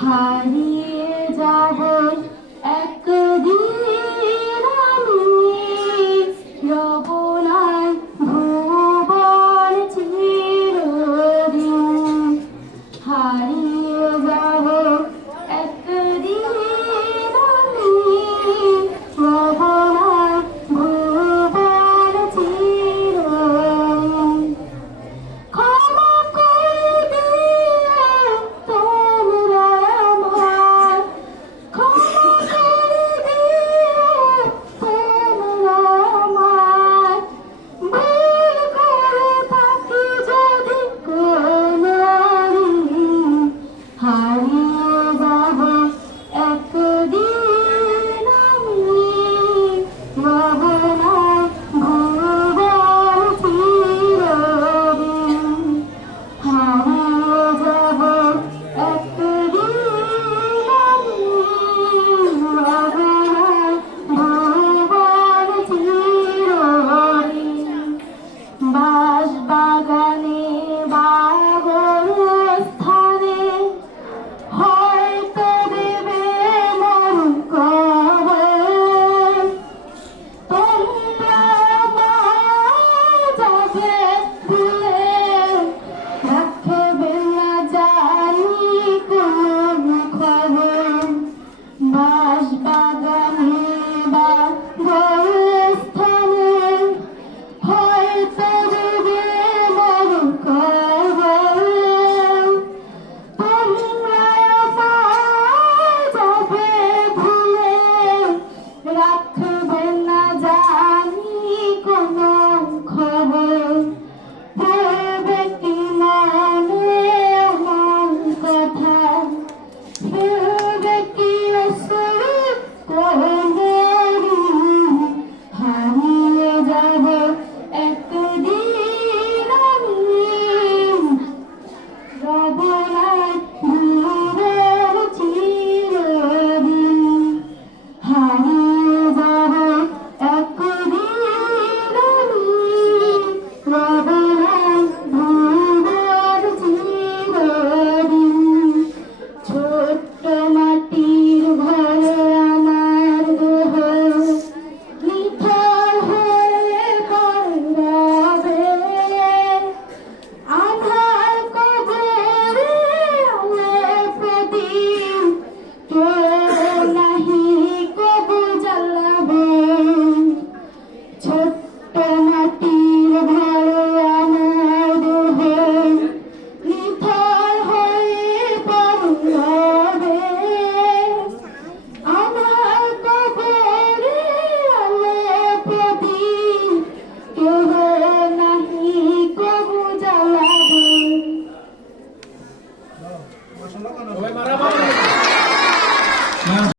হারিয়ে যাব একদিন আমি, রব নাই ভুবন চিরদিন। হারিয়ে যাব একদিন আমি, রব নাই ভুবন চিরদিন। ক্ষমা করে দিও তোমরা আমায়, ক্ষমা করে দিও তোমরা আমায়। ভুল করে থাকি যদি কোনোদিন, হারিয়ে যাব একদিন আমি, রব নাই ভুবন চিরদিন। হারিয়ে যাব একদিন আমি, রব নাই ভুবন চিরদিন। বাঁশবাগানে বা গোরস্থানে হয়তো দেবে মরণ কবর। তোমরা আমায় যাবে ভুলে